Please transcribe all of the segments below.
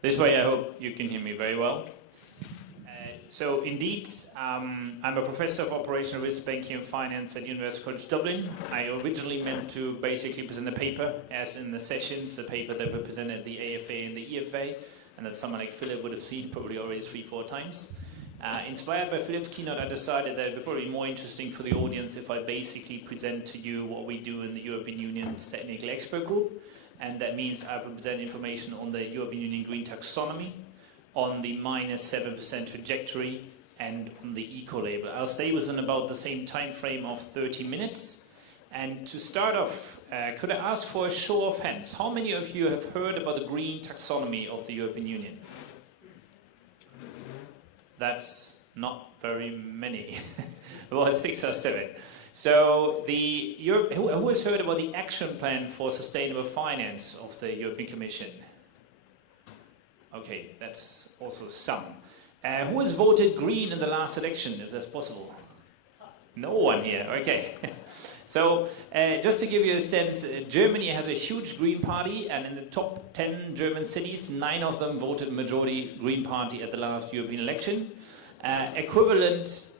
This way I hope you can hear me very well. So indeed, I'm a professor of operational risk, banking and finance at University College Dublin. I originally meant to basically present a paper, as in the sessions, the paper that we presented at the AFA and the EFA, and that someone like Philip would have seen probably already 3-4 times. Inspired by Philip's keynote, I decided that it would be probably more interesting for the audience if I basically present to you what we do in the European Union's Technical Expert Group. And that means I will present information on the European Union Green Taxonomy, on the -7% trajectory, and on the eco-label. I'll stay within about the same time frame of 30 minutes. And to start off, could I ask for a show of hands? How many of you have heard about the Green Taxonomy of the European Union? That's not very many. About 6 or 7. So, who has heard about the action plan for sustainable finance of the European Commission? Okay, that's also some. Who has voted green in the last election, if that's possible? No one here, okay. So, just to give you a sense, Germany has a huge Green Party, and in the top 10 German cities, 9 of them voted majority Green Party at the last European election. Equivalent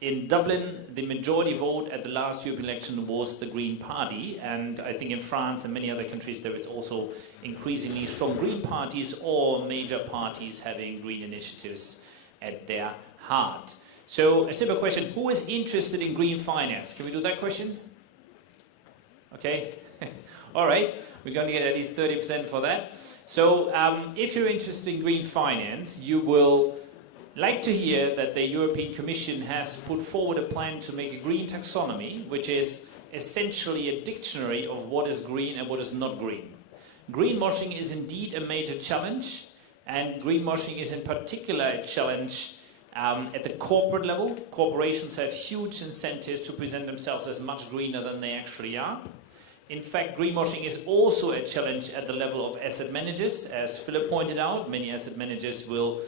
in Dublin, the majority vote at the last European election was the Green Party, and I think in France and many other countries there is also increasingly strong Green parties or major parties having green initiatives at their heart. So a simple question, who is interested in green finance? Can we do that question? Okay, all right, we're going to get at least 30% for that. So if you're interested in green finance, you will like to hear that the European Commission has put forward a plan to make a green taxonomy, which is essentially a dictionary of what is green and what is not green. Greenwashing is indeed a major challenge, and greenwashing is in particular a challenge at the corporate level. Corporations have huge incentives to present themselves as much greener than they actually are. In fact, greenwashing is also a challenge at the level of asset managers. As Philip pointed out, many asset managers will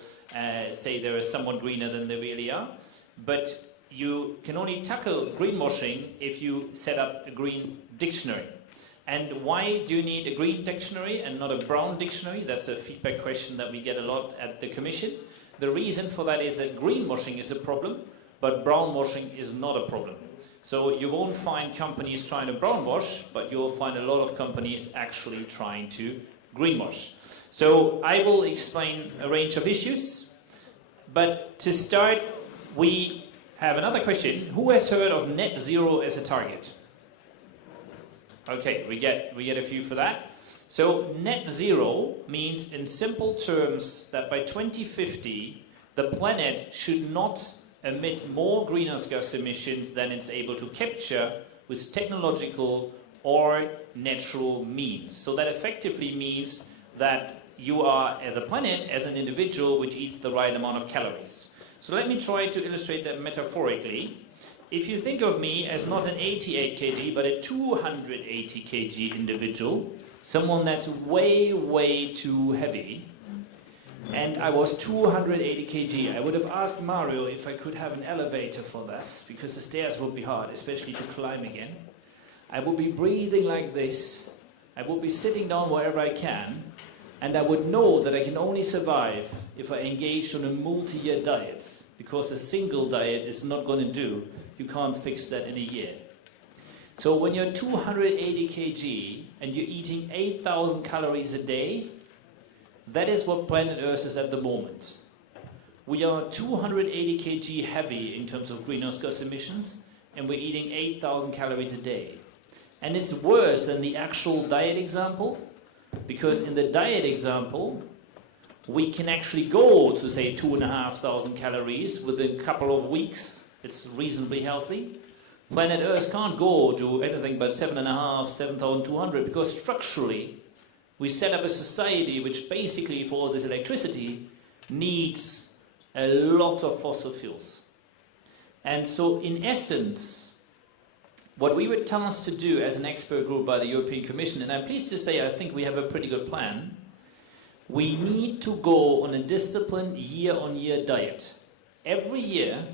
say they are somewhat greener than they really are. But you can only tackle greenwashing if you set up a green dictionary. And why do you need a green dictionary and not a brown dictionary? That's a feedback question that we get a lot at the Commission. The reason for that is that greenwashing is a problem, but brownwashing is not a problem. So you won't find companies trying to brownwash, but you'll find a lot of companies actually trying to greenwash. So I will explain a range of issues, but to start, we have another question. Who has heard of net zero as a target? Okay, we get a few for that. So net zero means in simple terms that by 2050, the planet should not emit more greenhouse gas emissions than it's able to capture with technological or natural means. So that effectively means that you are, as a planet, as an individual, which eats the right amount of calories. So let me try to illustrate that metaphorically. If you think of me as not an 88 kg, but a 280 kg individual, someone that's way, way too heavy, and I was 280 kg, I would have asked Mario if I could have an elevator for this, because the stairs would be hard, especially to climb again. I would be breathing like this, I would be sitting down wherever I can, and I would know that I can only survive if I engaged on a multi-year diet, because a single diet is not going to do. You can't fix that in a year. So when you're 280 kg and you're eating 8,000 calories a day, that is what planet Earth is at the moment. We are 280 kg heavy in terms of greenhouse gas emissions, and we're eating 8,000 calories a day. And it's worse than the actual diet example, because in the diet example, we can actually go to, say, 2,500 calories within a couple of weeks. It's reasonably healthy. Planet Earth can't go to anything but 7,500, 7,200, because structurally, we set up a society which basically, for all this electricity, needs a lot of fossil fuels. And so, in essence, what we were tasked to do as an expert group by the European Commission, and I'm pleased to say I think we have a pretty good plan, we need to go on a disciplined year-on-year diet. Every year,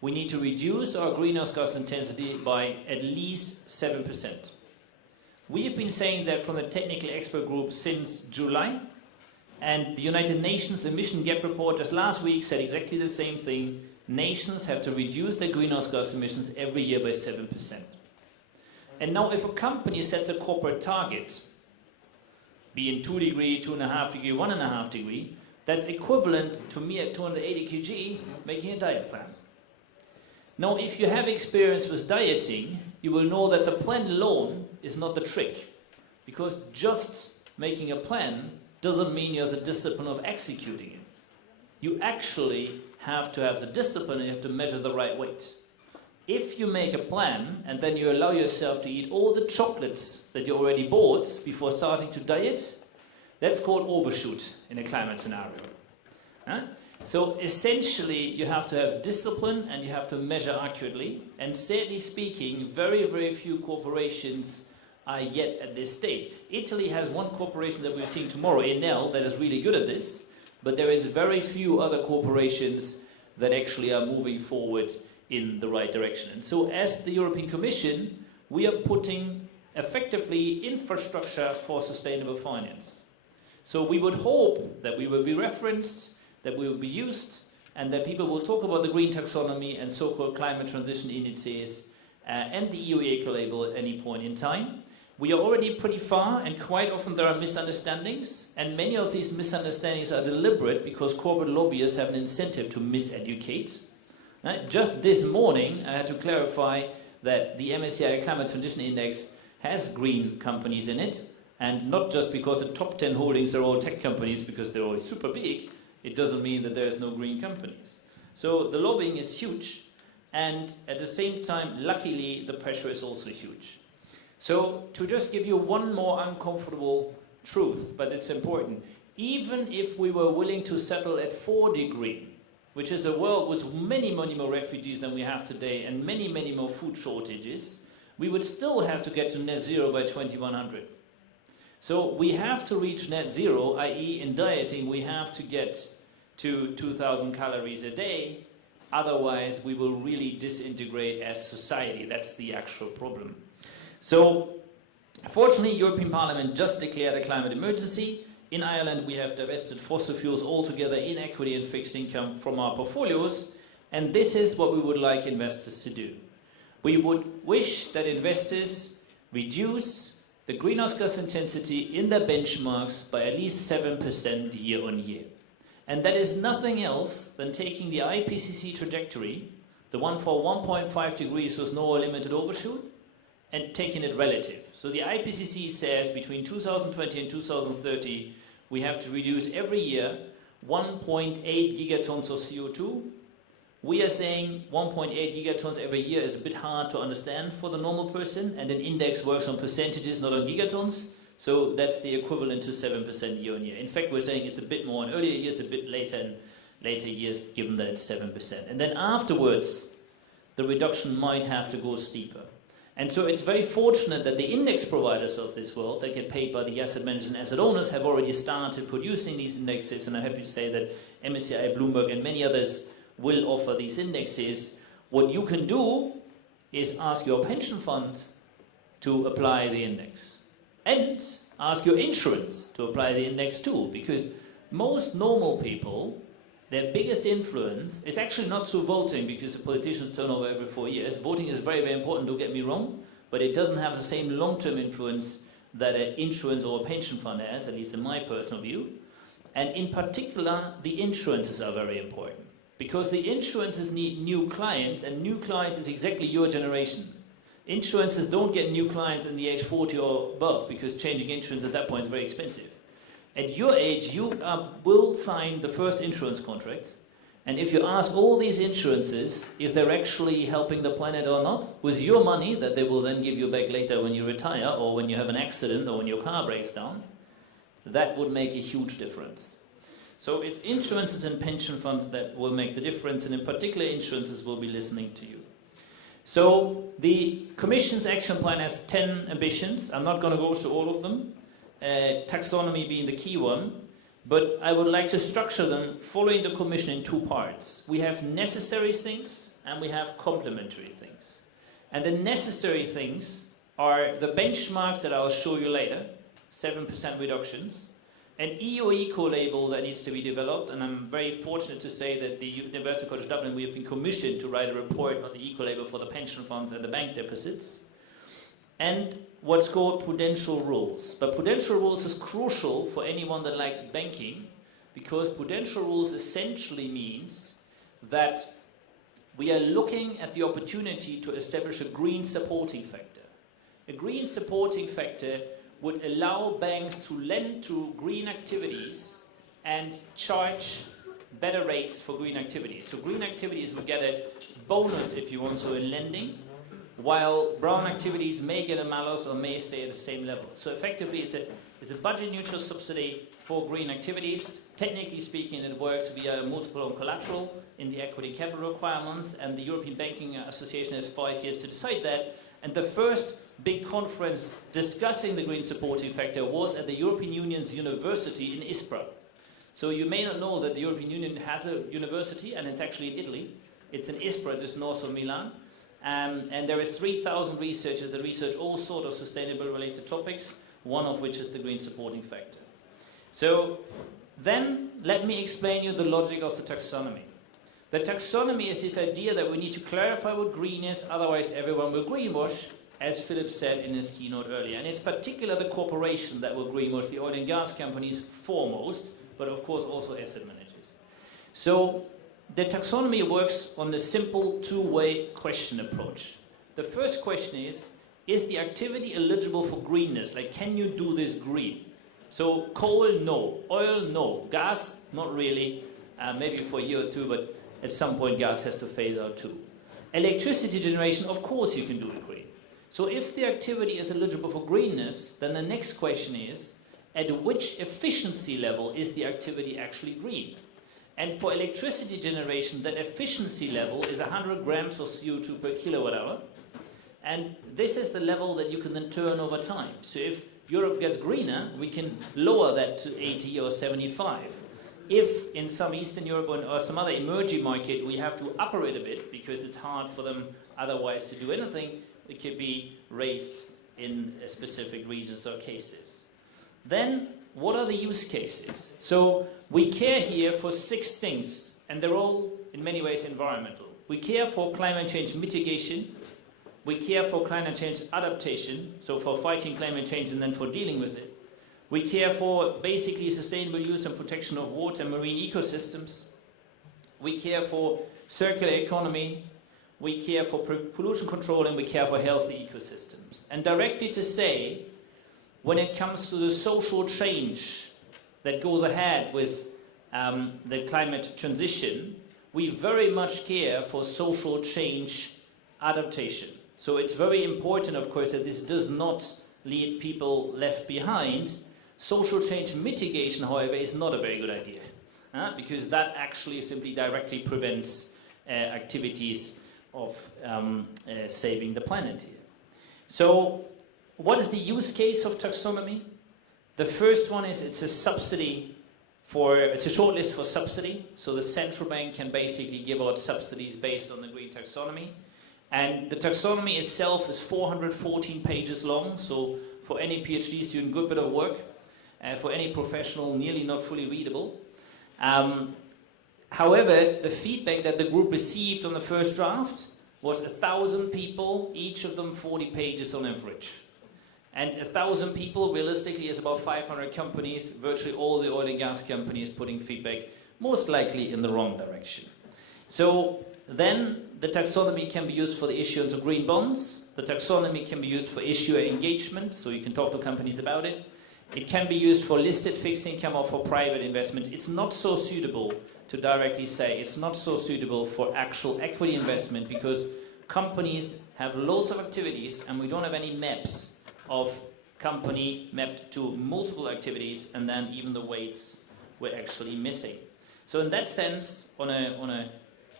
we need to reduce our greenhouse gas intensity by at least 7%. We have been saying that from the technical expert group since July, And the United Nations emission gap report just last week said exactly the same thing. Nations have to reduce their greenhouse gas emissions every year by 7%. And now if a company sets a corporate target, be in 2 degree, 2.5 degree, 1.5 degree, that's equivalent to me at 280 kg making a diet plan. Now if you have experience with dieting, you will know that the plan alone is not the trick. Because just making a plan doesn't mean you have the discipline of executing it. You actually have to have the discipline and you have to measure the right weight. If you make a plan and then you allow yourself to eat all the chocolates that you already bought before starting to diet, that's called overshoot in a climate scenario. Huh? So essentially you have to have discipline and you have to measure accurately, and sadly speaking, very, very few corporations are yet at this stage. Italy has one corporation that we're seeing tomorrow, Enel, that is really good at this, but there is very few other corporations that actually are moving forward in the right direction. And so as the European Commission, we are putting effectively infrastructure for sustainable finance. So we would hope that we will be referenced, that we will be used, and that people will talk about the green taxonomy and so-called climate transition indices and the EU eco-label at any point in time. We are already pretty far, and quite often there are misunderstandings, and many of these misunderstandings are deliberate because corporate lobbyists have an incentive to miseducate. Just this morning, I had to clarify that the MSCI Climate Transition Index has green companies in it, and not just because the top 10 holdings are all tech companies because they're all super big, it doesn't mean that there's no green companies. So the lobbying is huge, and at the same time, luckily, the pressure is also huge. So to just give you one more uncomfortable truth, but it's important, even if we were willing to settle at 4 degrees, which is a world with many, many more refugees than we have today and many, many more food shortages, we would still have to get to net zero by 2100. So we have to reach net zero, i.e. in dieting we have to get to 2000 calories a day, otherwise we will really disintegrate as society. That's the actual problem. So, fortunately, European Parliament just declared a climate emergency. In Ireland, we have divested fossil fuels altogether in equity and fixed income from our portfolios, and this is what we would like investors to do. We would wish that investors reduce the greenhouse gas intensity in their benchmarks by at least 7% year on year. And that is nothing else than taking the IPCC trajectory, the one for 1.5 degrees with no limited overshoot, and taking it relative. So the IPCC says between 2020 and 2030 we have to reduce every year 1.8 gigatons of CO2. We are saying 1.8 gigatons every year is a bit hard to understand for the normal person, and an index works on percentages, not on gigatons, so that's the equivalent to 7% year on year. In fact, we're saying it's a bit more in earlier years, a bit later in later years, given that it's 7%. And then afterwards, the reduction might have to go steeper. And so it's very fortunate that the index providers of this world that get paid by the asset managers and asset owners have already started producing these indexes, and I'm happy to say that MSCI, Bloomberg and many others will offer these indexes. What you can do is ask your pension fund to apply the index, and ask your insurance to apply the index too, because most normal people, their biggest influence is actually not through voting, because the politicians turn over every 4 years. Voting is very, very important, don't get me wrong, but it doesn't have the same long-term influence that an insurance or a pension fund has, at least in my personal view. And in particular, the insurances are very important, because the insurances need new clients, and new clients is exactly your generation. Insurances don't get new clients in the age 40 or above, because changing insurance at that point is very expensive. At your age, you will sign the first insurance contract, and if you ask all these insurances if they're actually helping the planet or not, with your money that they will then give you back later when you retire or when you have an accident or when your car breaks down, that would make a huge difference. So it's insurances and pension funds that will make the difference, and in particular insurances will be listening to you. So the Commission's action plan has 10 ambitions. I'm not going to go through all of them. Taxonomy being the key one, but I would like to structure them following the Commission in 2 parts. We have necessary things and we have complementary things. And the necessary things are the benchmarks that I'll show you later, 7% reductions, an EU eco-label that needs to be developed, and I'm very fortunate to say that the University College Dublin, we have been commissioned to write a report on the eco-label for the pension funds and the bank deposits, and what's called prudential rules. But prudential rules is crucial for anyone that likes banking, because prudential rules essentially means that we are looking at the opportunity to establish a green supporting factor. A green supporting factor would allow banks to lend to green activities and charge better rates for green activities. So green activities would get a bonus, if you want, so in lending, while brown activities may get a malus or may stay at the same level. So effectively, it's a budget-neutral subsidy for green activities. Technically speaking, it works via multiple on collateral in the equity capital requirements, and the European Banking Association has 5 years to decide that. And the first big conference discussing the green supporting factor was at the European Union's university in Ispra. So you may not know that the European Union has a university, and it's actually in Italy. It's in Ispra, just north of Milan. And there is 3,000 researchers that research all sorts of sustainable related topics, one of which is the green supporting factor. So then let me explain you the logic of the taxonomy. The taxonomy is this idea that we need to clarify what green is, otherwise everyone will greenwash, as Philip said in his keynote earlier. And it's particularly the corporation that will greenwash, the oil and gas companies foremost, but of course also asset managers. So the taxonomy works on the simple two-way question approach. The first question is the activity eligible for greenness? Like, can you do this green? So coal, no. Oil, no. Gas, not really. Maybe for a year or two, but at some point gas has to phase out too. Electricity generation, of course you can do it green. So if the activity is eligible for greenness, then the next question is, at which efficiency level is the activity actually green? And for electricity generation, that efficiency level is 100 grams of CO2 per kilowatt hour. And this is the level that you can then turn over time. So if Europe gets greener, we can lower that to 80 or 75. If in some Eastern Europe or some other emerging market we have to upper it a bit because it's hard for them otherwise to do anything, it could be raised in specific regions or cases. Then, what are the use cases? So we care here for 6 things, and they're all in many ways environmental. We care for climate change mitigation. We care for climate change adaptation, so for fighting climate change and then for dealing with it. We care for basically sustainable use and protection of water and marine ecosystems. We care for circular economy. We care for pollution control, and we care for healthy ecosystems. And directly to say, when it comes to the social change that goes ahead with the climate transition, we very much care for social change adaptation. So it's very important, of course, that this does not leave people left behind. Social change mitigation, however, is not a very good idea, because that actually simply directly prevents activities of saving the planet here. So what is the use case of taxonomy? The first one is it's a short list for subsidy. So the central bank can basically give out subsidies based on the green taxonomy. And the taxonomy itself is 414 pages long. So for any PhD student, good bit of work. For any professional, nearly not fully readable. However, the feedback that the group received on the first draft was 1,000 people, each of them 40 pages on average. And 1,000 people, realistically, is about 500 companies, virtually all the oil and gas companies putting feedback, most likely in the wrong direction. So then the taxonomy can be used for the issuance of green bonds. The taxonomy can be used for issuer engagement, so you can talk to companies about it. It can be used for listed fixed income or for private investments. It's not so suitable to directly say, it's not so suitable for actual equity investment because companies have loads of activities and we don't have any maps of company mapped to multiple activities, and then even the weights were actually missing. So in that sense, on a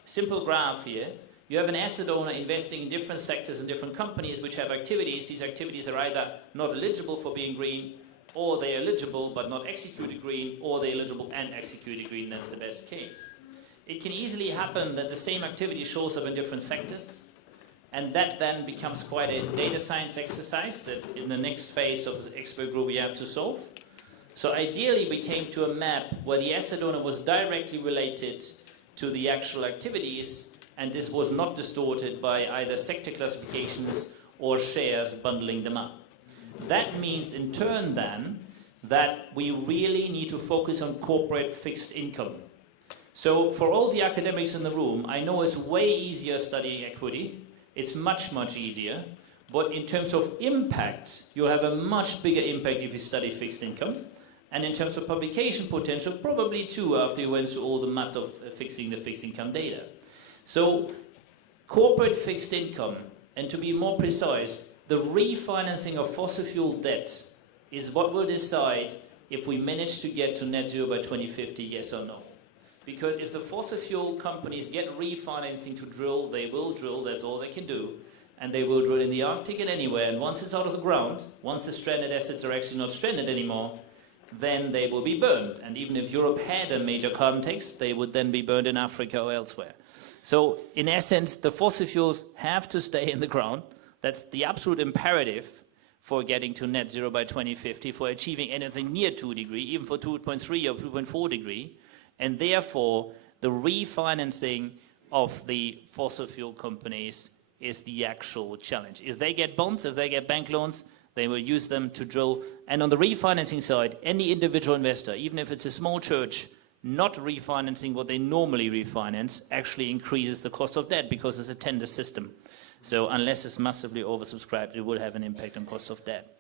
simple graph here, you have an asset owner investing in different sectors and different companies which have activities. These activities are either not eligible for being green, or they're eligible but not executed green, or they're eligible and executed green. That's the best case. It can easily happen that the same activity shows up in different sectors, and that then becomes quite a data science exercise that in the next phase of the expert group we have to solve. So ideally we came to a map where the asset owner was directly related to the actual activities, and this was not distorted by either sector classifications or shares bundling them up. That means in turn then that we really need to focus on corporate fixed income. So for all the academics in the room, I know it's way easier studying equity. It's much, much easier. But in terms of impact, you'll have a much bigger impact if you study fixed income. And in terms of publication potential, probably too, after you went through all the mud of fixing the fixed income data. So corporate fixed income, and to be more precise, the refinancing of fossil fuel debt is what will decide if we manage to get to net zero by 2050, yes or no. Because if the fossil fuel companies get refinancing to drill, they will drill, that's all they can do. And they will drill in the Arctic and anywhere. And once it's out of the ground, once the stranded assets are actually not stranded anymore, then they will be burned. And even if Europe had a major carbon tax, they would then be burned in Africa or elsewhere. So in essence, the fossil fuels have to stay in the ground. That's the absolute imperative for getting to net zero by 2050, for achieving anything near 2 degrees, even for 2.3 or 2.4 degree. And therefore, the refinancing of the fossil fuel companies is the actual challenge. If they get bonds, if they get bank loans, they will use them to drill. And on the refinancing side, any individual investor, even if it's a small church, not refinancing what they normally refinance actually increases the cost of debt because it's a tender system. So unless it's massively oversubscribed, it will have an impact on cost of debt.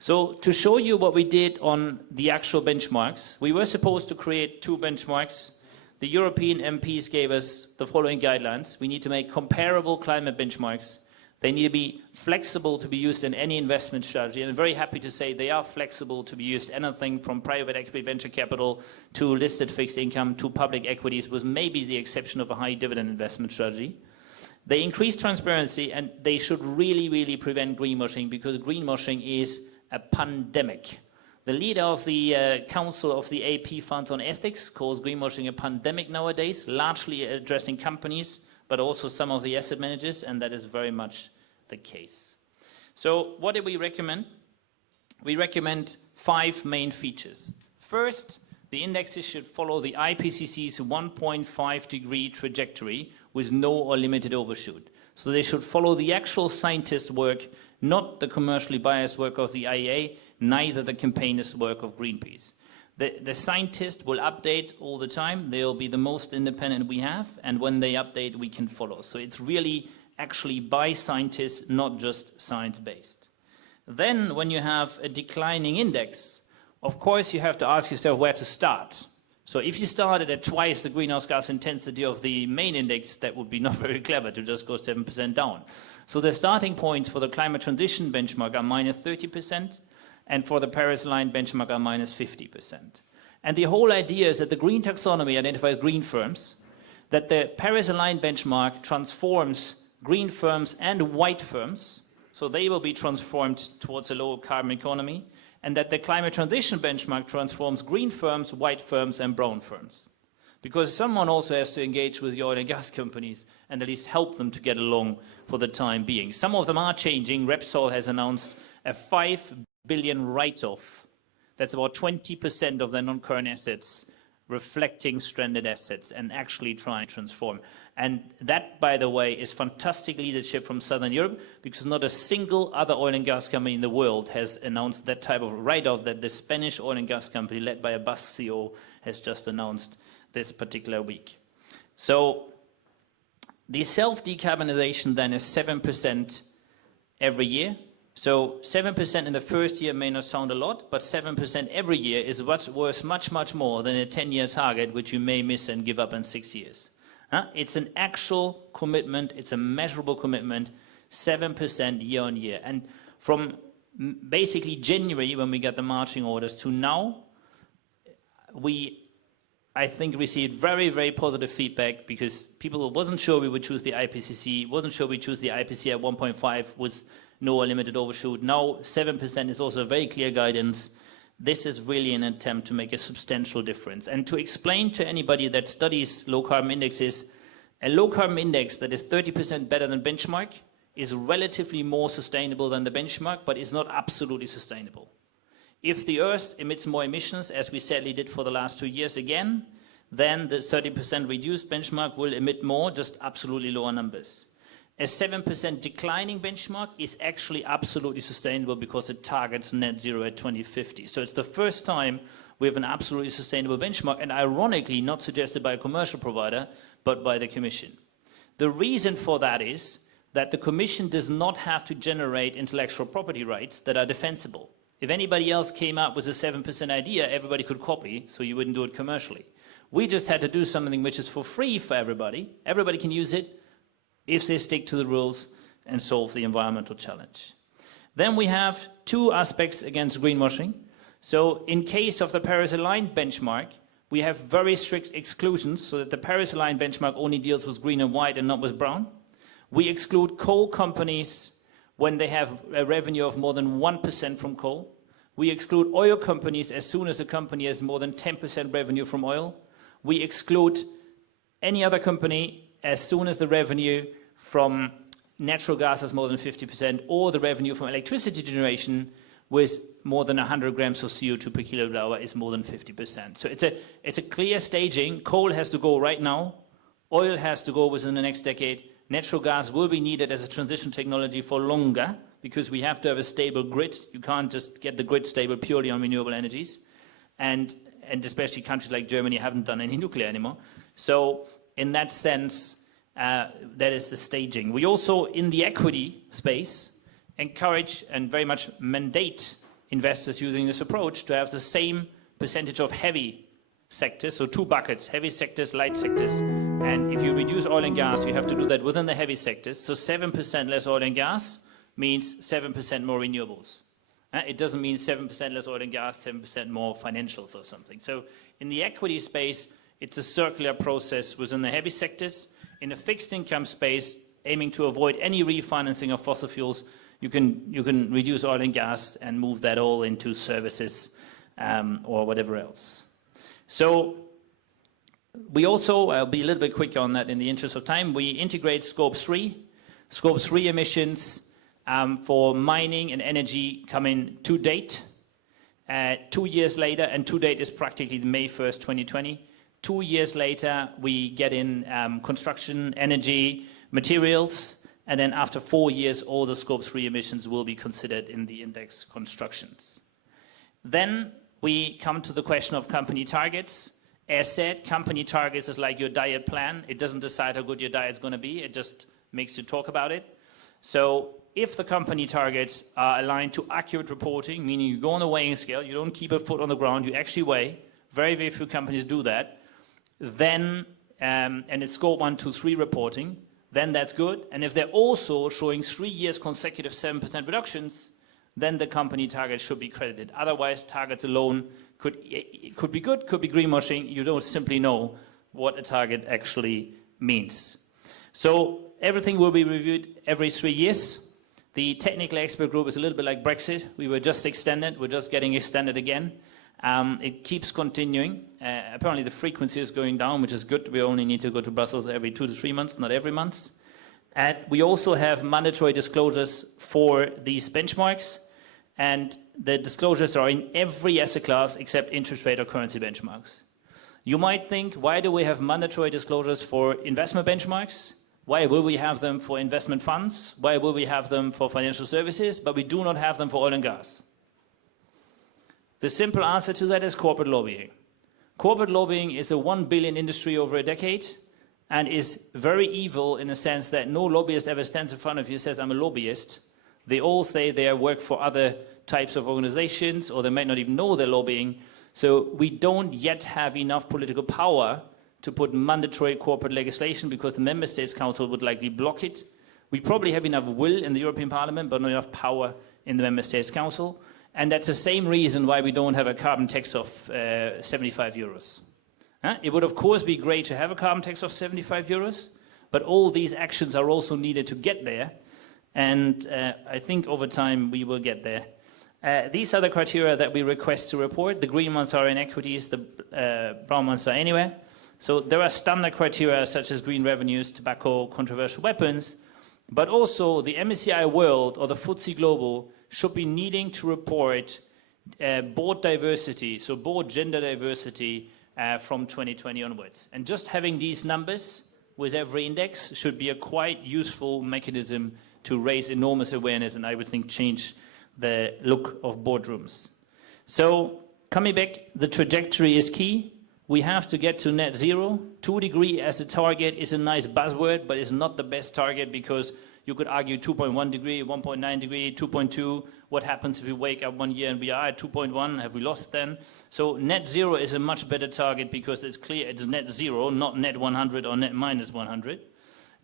So to show you what we did on the actual benchmarks, we were supposed to create 2 benchmarks. The European MPs gave us the following guidelines. We need to make comparable climate benchmarks. They need to be flexible to be used in any investment strategy. And I'm very happy to say they are flexible to be used anything from private equity, venture capital, to listed fixed income, to public equities, with maybe the exception of a high dividend investment strategy. They increase transparency, and they should really, really prevent greenwashing, because greenwashing is a pandemic. The leader of the Council of the AP Funds on Ethics calls greenwashing a pandemic nowadays, largely addressing companies, but also some of the asset managers, and that is very much the case. So what do we recommend? We recommend 5 main features. First, the indexes should follow the IPCC's 1.5 degree trajectory with no or limited overshoot. So they should follow the actual scientist work, not the commercially biased work of the IEA, neither the campaignist work of Greenpeace. The scientist will update all the time. They'll be the most independent we have, and when they update, we can follow. So it's really actually by scientists, not just science-based. Then when you have a declining index, of course you have to ask yourself where to start. So if you started at twice the greenhouse gas intensity of the main index, that would be not very clever to just go 7% down. So the starting points for the climate transition benchmark are minus 30%, and for the Paris-aligned benchmark are minus 50%. And the whole idea is that the green taxonomy identifies green firms, that the Paris-aligned benchmark transforms green firms and white firms, so they will be transformed towards a low carbon economy, and that the climate transition benchmark transforms green firms, white firms, and brown firms. Because someone also has to engage with the oil and gas companies and at least help them to get along for the time being. Some of them are changing. Repsol has announced a 5 billion write-off. That's about 20% of their non-current assets, reflecting stranded assets and actually trying to transform. And that, by the way, is fantastic leadership from Southern Europe, because not a single other oil and gas company in the world has announced that type of write-off that the Spanish oil and gas company led by a Basque CEO has just announced this particular week. So the self-decarbonization then is 7% every year. So 7% in the first year may not sound a lot, but 7% every year is worth much, much more than a 10-year target, which you may miss and give up in 6 years. It's an actual commitment, it's a measurable commitment, 7% year on year. And from basically January, when we got the marching orders, to now, I think, received very, very positive feedback, because people wasn't sure we would choose the IPCC, wasn't sure we choose the IPCC at 1.5 with no limited overshoot. Now 7% is also a very clear guidance. This is really an attempt to make a substantial difference. And to explain to anybody that studies low carbon indexes, a low carbon index that is 30% better than benchmark is relatively more sustainable than the benchmark, but is not absolutely sustainable. If the Earth emits more emissions, as we sadly did for the last 2 years again, then the 30% reduced benchmark will emit more, just absolutely lower numbers. A 7% declining benchmark is actually absolutely sustainable because it targets net zero at 2050. So it's the first time we have an absolutely sustainable benchmark, and ironically not suggested by a commercial provider, but by the Commission. The reason for that is that the Commission does not have to generate intellectual property rights that are defensible. If anybody else came up with a 7% idea, everybody could copy, so you wouldn't do it commercially. We just had to do something which is for free for everybody. Everybody can use it if they stick to the rules and solve the environmental challenge. Then we have two aspects against greenwashing. So in case of the Paris-aligned benchmark, we have very strict exclusions so that the Paris-aligned benchmark only deals with green and white and not with brown. We exclude coal companies when they have a revenue of more than 1% from coal. We exclude oil companies as soon as the company has more than 10% revenue from oil. We exclude any other company as soon as the revenue from natural gas is more than 50%, or the revenue from electricity generation with more than 100 grams of CO2 per kilowatt hour is more than 50%. So it's a clear staging. Coal has to go right now. Oil has to go within the next decade. Natural gas will be needed as a transition technology for longer because we have to have a stable grid. You can't just get the grid stable purely on renewable energies. And especially countries like Germany haven't done any nuclear anymore. So in that sense, that is the staging. We also, in the equity space, encourage and very much mandate investors using this approach to have the same percentage of heavy sectors, so two buckets, heavy sectors, light sectors. And if you reduce oil and gas, you have to do that within the heavy sectors. So 7% less oil and gas means 7% more renewables. It doesn't mean 7% less oil and gas, 7% more financials or something. So in the equity space, it's a circular process within the heavy sectors. In the fixed income space, aiming to avoid any refinancing of fossil fuels, you can reduce oil and gas and move that all into services or whatever else. So we also, I'll be a little bit quicker on that in the interest of time, we integrate Scope 3. Scope 3 emissions for mining and energy come in to date. 2 years later, and to date is practically May 1st, 2020. 2 years later, we get in construction, energy, materials, and then after 4 years, all the Scope 3 emissions will be considered in the index constructions. Then we come to the question of company targets. As said, company targets is like your diet plan. It doesn't decide how good your diet's going to be. It just makes you talk about it. So if the company targets are aligned to accurate reporting, meaning you go on a weighing scale, you don't keep a foot on the ground, you actually weigh, very, very few companies do that, then, and it's Scope 1, 2, 3 reporting, then that's good. And if they're also showing 3 years consecutive 7% reductions, then the company target should be credited. Otherwise, targets alone could be good, could be greenwashing. You don't simply know what a target actually means. So everything will be reviewed every 3 years. The technical expert group is a little bit like Brexit. We were just extended. We're just getting extended again. It keeps continuing. Apparently the frequency is going down, which is good. We only need to go to Brussels every 2 to 3 months, not every month. And we also have mandatory disclosures for these benchmarks. And the disclosures are in every asset class except interest rate or currency benchmarks. You might think, why do we have mandatory disclosures for investment benchmarks? Why will we have them for investment funds? Why will we have them for financial services? But we do not have them for oil and gas. The simple answer to that is corporate lobbying. Corporate lobbying is a 1 billion industry over a decade and is very evil in the sense that no lobbyist ever stands in front of you and says, I'm a lobbyist. They all say they work for other types of organizations, or they might not even know they're lobbying. So we don't yet have enough political power to put mandatory corporate legislation because the Member States Council would likely block it. We probably have enough will in the European Parliament, but not enough power in the Member States Council. And that's the same reason why we don't have a carbon tax of 75 euros. It would, of course, be great to have a carbon tax of 75 euros, but all these actions are also needed to get there. And I think over time we will get there. These are the criteria that we request to report. The green ones are in equities, the brown ones are anywhere. So there are standard criteria such as green revenues, tobacco, controversial weapons, but also the MSCI World or the FTSE Global should be needing to report board diversity, so board gender diversity from 2020 onwards. And just having these numbers with every index should be a quite useful mechanism to raise enormous awareness, and I would think change the look of boardrooms. So coming back, the trajectory is key. We have to get to net zero. 2 degrees as a target is a nice buzzword, but it's not the best target, because you could argue 2.1 degree, 1.9 degree, 2.2. What happens if we wake up one year and we are at 2.1? Have we lost then? So net zero is a much better target, because it's clear it's net zero, not net 100 or net minus 100.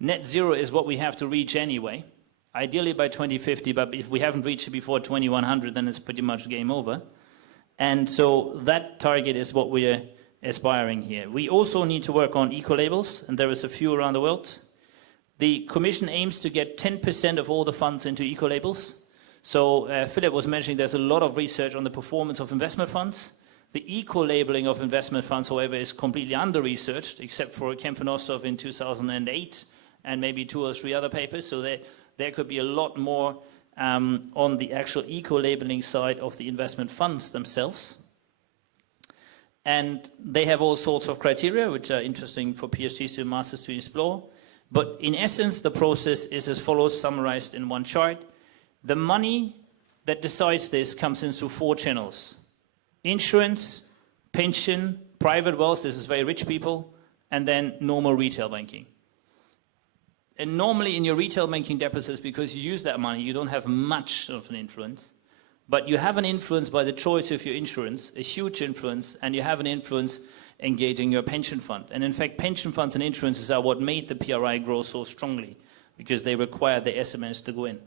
Net zero is what we have to reach anyway, ideally by 2050, but if we haven't reached it before 2100, then it's pretty much game over. And so that target is what we're aspiring here. We also need to work on eco-labels, and there is a few around the world. The Commission aims to get 10% of all the funds into eco-labels. So Philip was mentioning there's a lot of research on the performance of investment funds. The eco-labeling of investment funds, however, is completely under-researched, except for Kempf-Nostov in 2008 and maybe 2 or 3 other papers. So there could be a lot more on the actual eco-labeling side of the investment funds themselves. And they have all sorts of criteria, which are interesting for PhDs and masters to explore. But in essence, the process is as follows, summarized in one chart. The money that decides this comes in through 4 channels: insurance, pension, private wealth, this is very rich people, and then normal retail banking. And normally in your retail banking deposits, because you use that money, you don't have much of an influence. But you have an influence by the choice of your insurance, a huge influence, and you have an influence engaging your pension fund. And in fact, pension funds and insurances are what made the PRI grow so strongly, because they require the SMNs to go in.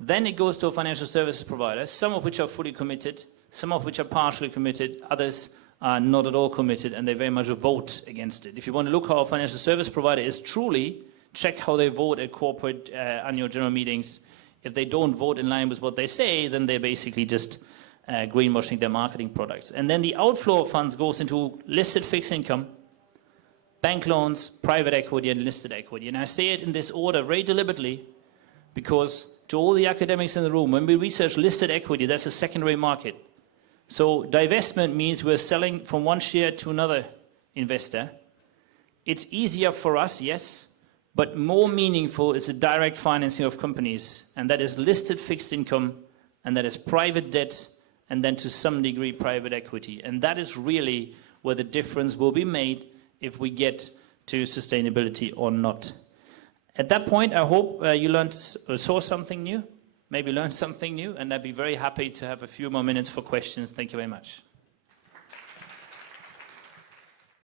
Then it goes to a financial services provider, some of which are fully committed, some of which are partially committed, others are not at all committed, and they very much vote against it. If you want to look how a financial service provider is truly, check how they vote at corporate annual general meetings. If they don't vote in line with what they say, then they're basically just greenwashing their marketing products. And then the outflow of funds goes into listed fixed income, bank loans, private equity, and listed equity. And I say it in this order very deliberately, because to all the academics in the room, when we research listed equity, that's a secondary market. So divestment means we're selling from one share to another investor. It's easier for us, yes, but more meaningful is the direct financing of companies, and that is listed fixed income, and that is private debt, and then to some degree private equity. And that is really where the difference will be made if we get to sustainability or not. At that point, I hope you learned or saw something new, maybe learned something new, and I'd be very happy to have a few more minutes for questions. Thank you very much.